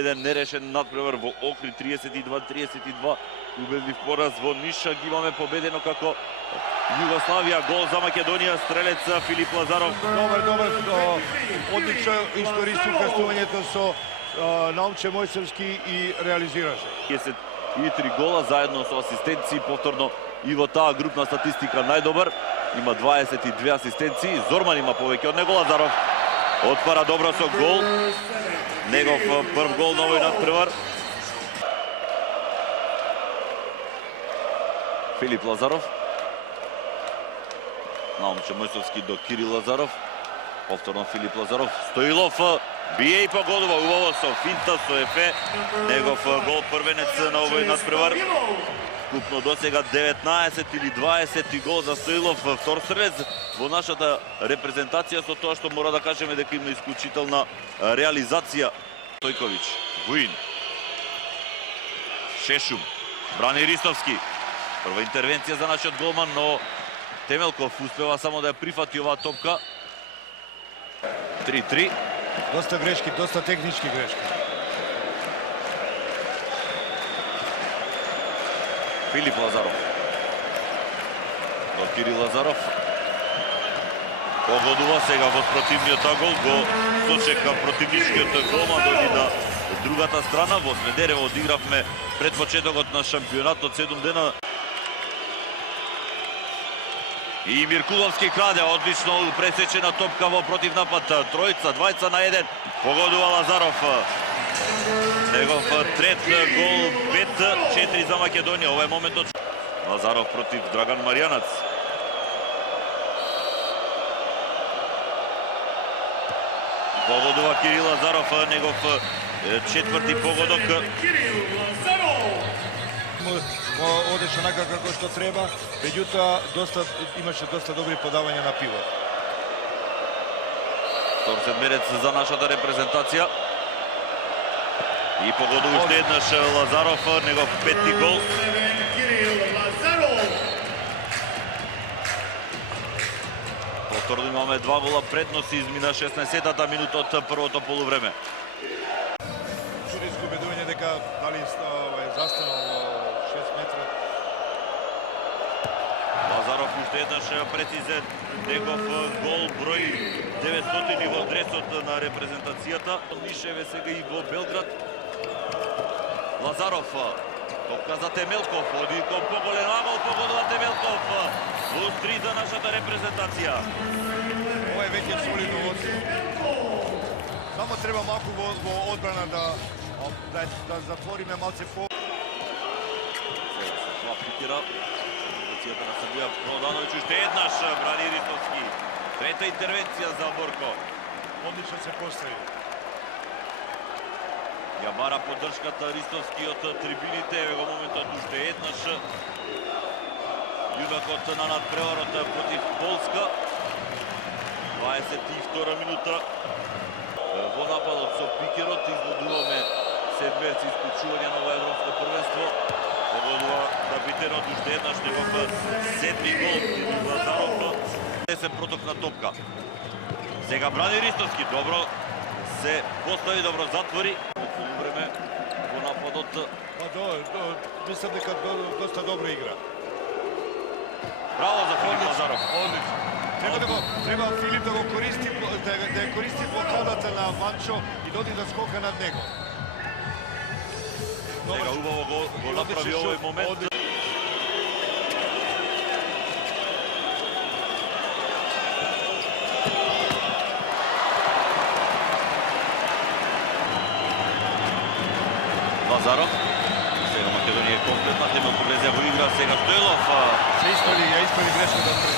Еден нерешен надпревар во Охрид 32-32. Убедлив пораз во Ниша, ги имаме победено како Југославија. Гол за Македонија, стрелец Филип Лазаров. Добар, одлично искористил крстувањето со Наумче Мојсевски и реализираше. 33 гола заедно со асистенции, повторно и во таа групна статистика најдобар. Има 22 асистенции, Зорман има повеќе од него. Лазаров отвара добро со гол. Негов прв гол на овој надпревар. Филип Лазаров. Наумче Мојсевски до Кирил Лазаров. Повторно Филип Лазаров. Стоилов бие и погодува убаво со финта, со ефе. Негов гол првенец на овој надпревар. Купно до сега 19 или 20 гол за Стоилов, втор стрелец во нашата репрезентација, со тоа што мора да кажеме дека има исклучителна реализација. Стојковиќ, Вуин, Шешум, брани Ристовски. Прва интервенција за нашиот голман, но Темелков успева само да ја прифати оваа топка. 3-3. Доста грешки, доста технички грешки. Филип Лазаров. До Кирил Лазаров. Погодува сега во спротивниот агол, го сочека противничкиот голман, доди на другата страна. Во Смедерево одигравме пред почетокот на шампионатот 7 дена. И Миркуловски краде, одлично пресечена топка во противнапад. Тројца, двајца на 1. Погодува Лазаров. Негов трет гол, 5-4 за Македонија. Ова е моментот. Лазаров против Драган Маријанац. Погодува Кирил Лазаров, негов четврти погодок. Одеше онака како што треба, меѓутоа имаше доста добри подавања на пивот. Втор седмерец за нашата репрезентација. И погодува уште еднаш Лазаров, негов петти гол. Повторно имаме 2 гола предност, измина 16-та минута од првото полувреме. Чуди изгубедување дека дали е застанал во 6 метра. Лазаров уште еднаш прецизен, негов гол број 900 во дресот на репрезентацијата. Нишеве сега и во Белград. Лазаров, топка за Темелков, оди кон поголем агол, погодува Темелков. Плюс 3 за нашата репрезентација. Ова е веќе солидно одство. Само треба малку во одбрана да затвориме малце по... Два пикера. Репрезентацијата на Србија, Продановиќ уште еднаш, брани Ристовски. Трета интервенција за Борко. Одлично се постави. Ја бара поддршката Ристовски од трибините, во моментот уште еднаш. Јунакот на надпреварот против Полска. 22 минута. Во нападот со пикерот изводуваме седмерци исклучување на ова европско првенство. Погодува капитенот уште еднаш негов седми гол. Лазаров се протокна топка. Сега брани Ристовски, добро се постави, добро затвори. Време во нападот. Мислам дека доста добра игра. Браво за Филип Лазаров. Одлично. Треба Филип да го користи, да користи блокадата на Ванчо и доди да скока над него. Сега убаво го направи овој момент. Лазаров. Сега Македонија е комплетна, Темелков влезе во игра, сега Стоилов. Ја исправи грешката пред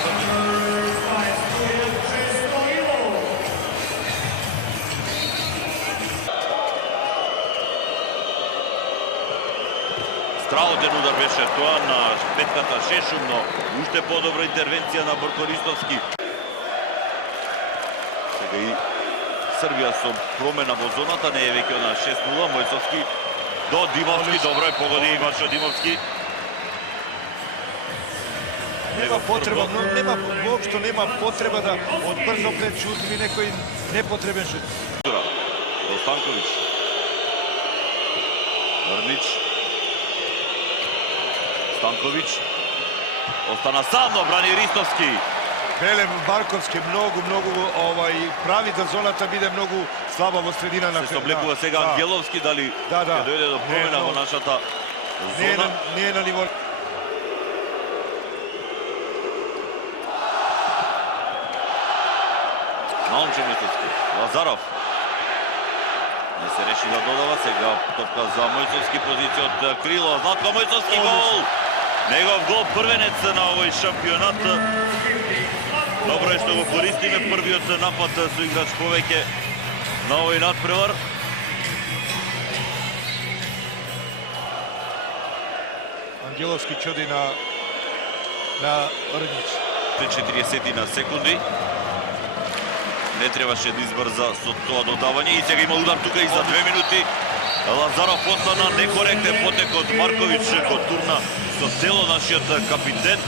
Страутен удар беше тоа на петката Шешум, но уште подобра интервенција на Борко Ристовски. Сега и Србија со промена во зоната, не е веќе на 6-0, Мојсовски до Димовски, добро е погоди Ивашо Димовски. Нема потреба, воопшто нема потреба да од брзо пред шут или некој непотребен шут. Станковиќ. Рнич. Станкович. Остана сам, но брани Ристовски. Велем Барковски многу прави да зоната биде многу слаба во средина на Се облекува сега Да. Ангеловски, дали Да. ќе дојде до промена во нашата зона. Не е на ниво. Наумче Мојсовски. Лазаров. Не се реши да додава, сега топка за Мојсовски, позиција од крило. Златко Мојсовски гол! Негов гол првенец на овој шампионат. Добро е што го користиме првиот напад со играч повеќе на овој надпревар. Ангеловски чуди на Рнич. 40 на секунди. Не требаше да избрза со тоа додавање и сега има удар тука и за 2 минути. Лазаров остана некоректен потек од Марковиќ го турна со цело нашиот капитен.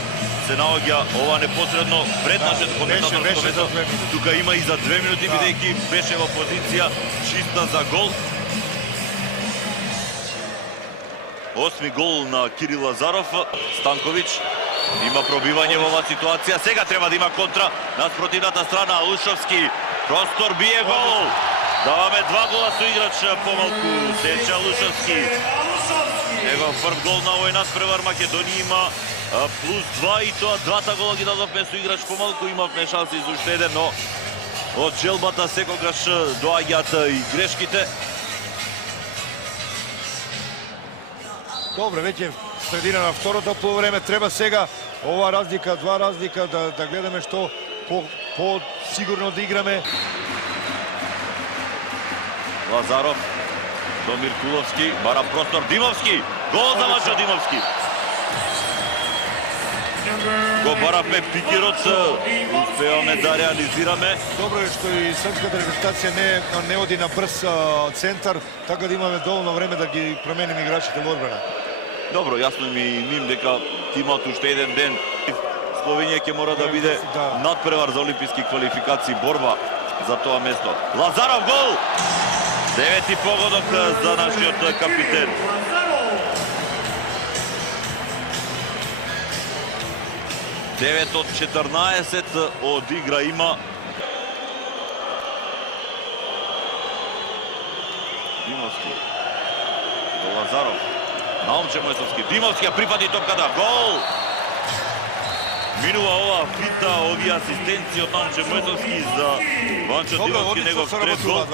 Се наоѓа ова непосредно пред нашето коментаторско место. Тука има и за 2 минути, бидејќи беше во позиција чиста за гол. 8 гол на Кирил Лазаров. Станкович има пробивање во оваа ситуација. Сега треба да има контра на спротивната страна. Лушовски простор бие гол. Даваме 2 гола со играч помалку. Сеќа Лушовски. Негов прв гол на овој надпревар. Македонија има плюс 2 и тоа двата гола ги дадовме со играч помалку. Имавме шанси за уште еден, но од желбата секогаш доаѓаат и грешките. Добре, веќе средина на второто полувреме, треба сега ова разлика, два разлика, да гледаме што по-сигурно да играме. Лазаров, Домир Куловски, бара простор, Димовски, гол за Мачо Димовски. Го баравме пикирот, успеавме да реализираме. Добро е што и српската репрезентација не оди на брз центар, така да имаме доволно време да ги промениме играчите во одбрана. Добро, јасно ми ним дека тимот уште еден ден. Словенија ќе мора да биде надпревар за олимписки квалификации, борба за тоа место. Лазаров гол! 9-ти погодок за нашиот капитен. Девет од 14 од игра има. Димовски. До Лазаров. Наумче Мојсовски. Димовски ја припади топката. Гол! Минува ова фита, овие асистенции од Наумче Мојсовски за Ванчо Димовски, негов трет гол.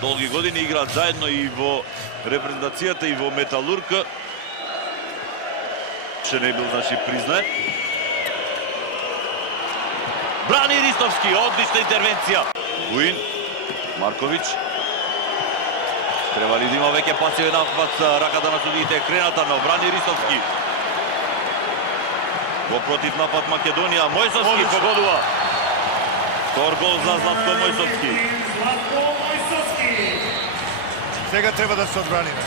Долги години играат заедно и во репрезентацијата и во Металург. Ше не бил, значи, признат. Брани Ристовски, одлична интервенција. Вуин, Марковиќ. Треба ли да има веќе пасивен напад, раката на судиите е крената, но брани Ристовски. Во против напад Македонија, Мојсовски погодува. Втор гол за Златко Мојсовски. Сега треба да се одбраниме.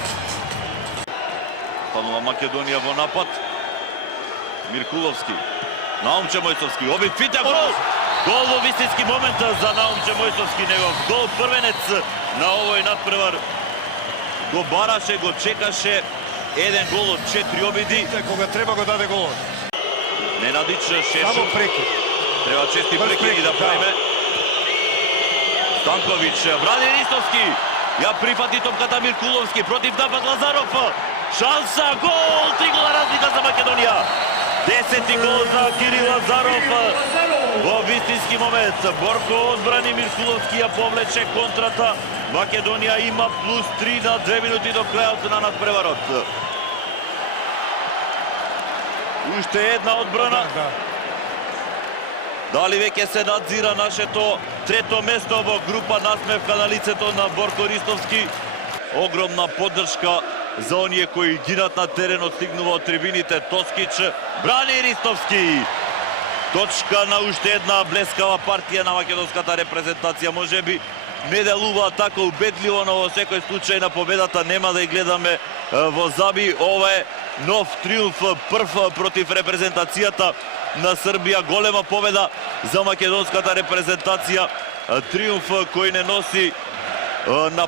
Станува Македонија во напад. Миркуловски. Наумче Мојсовски. Обид фита гол! Гол во вистински момент за Наумче Мојсовски. Негов гол првенец на овој надпревар. Го бараше, го чекаше. Еден гол од 4 обиди. Кога треба го даде голот. Ненадич, Шешов. Само прекид. Треба чести прекиди да правиме. Станкович, брани Ристовски. Ја прифати топката Миркуловски. Против напад Лазаров. Шанса, гол! 3 гола разлика за Македонија. 10-ти гол за Кирил Лазаров во вистински момент. Борко одбрани, Миркуловски ја повлече контрата. Македонија има плюс 3 на 2 минути до крајот на надпреварот. Уште една одбрана. Дали веќе се надзира нашето трето место во група насмевка на лицето на Борко Ристовски. Огромна поддршка за оние кои гинат на теренот, стигнува од трибините. Тоскич брани Ристовски. Точка на уште една блескава партија на македонската репрезентација. Можеби не делува така убедливо, но во секој случај на победата нема да ја гледаме во заби. Ова е нов триумф, прв против репрезентацијата на Србија. Голема победа за македонската репрезентација. Триумф кој не носи на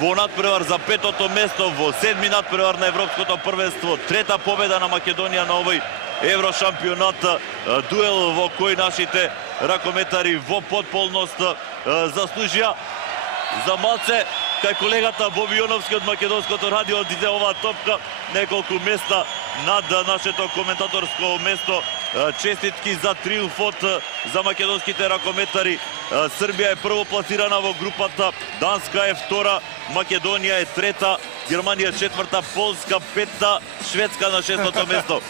во надпревар за петото место, во 7ми надпревар на Европското првенство, трета победа на Македонија на овој Еврошампионат, дуел во кој нашите ракометари во потполност заслужија. За малце кај колегата Боби Јоновски од Македонското радио одиде оваа топка неколку места над нашето коментаторско место. Честитки за триумфот за македонските ракометари. Србија е прво пласирана во групата, Данска е втора, Македонија е трета, Германија четврта, Полска петта, Шведска на шестото место.